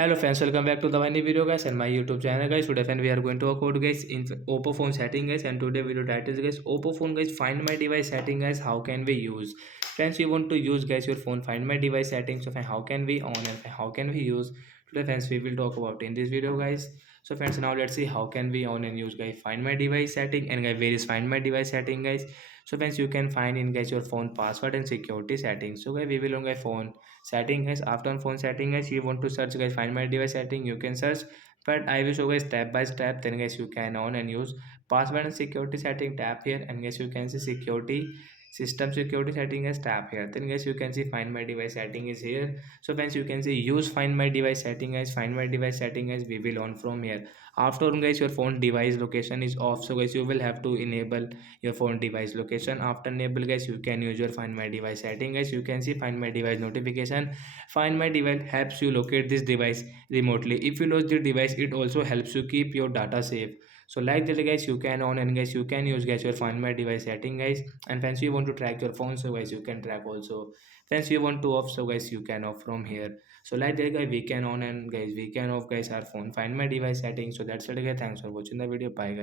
Hello friends, welcome back to the new video guys and my YouTube channel guys. Today friend we are going to talk about guys in Oppo phone setting guys, and today video title is guys Oppo phone guys find my device setting guys, how can we use. Friends, you want to use guys your phone find my device settings, so how can we on and how can we use. Today friends we will talk about in this video guys. So friends, now let's see how can we on and use guys find my device setting, and guys where is find my device setting guys. So friends, you can find in guys your phone password and security settings. So guys we will on guys phone setting guys. After on phone setting guys, you want to search guys find my device setting, you can search, but I will show guys step by step. Then guys you can on and use password and security setting, tap here, and guys you can see security system security setting as tap here. Then guys you can see find my device setting is here. So friends, you can see use find my device setting as find my device setting as we will on from here. After on guys your phone device location is off, so guys you will have to enable your phone device location. After enable guys, you can use your find my device setting guys. You can see find my device notification. Find my device helps you locate this device remotely. If you lose the device, it also helps you keep your data safe. So like that guys, you can on and guys you can use guys your find my device setting guys. And friends, you want to track your phone, so guys you can track also. Friends, you want to off, so guys you can off from here. So like that guys, we can on and guys we can off guys our phone find my device setting. So that's it guys, thanks for watching the video, bye guys.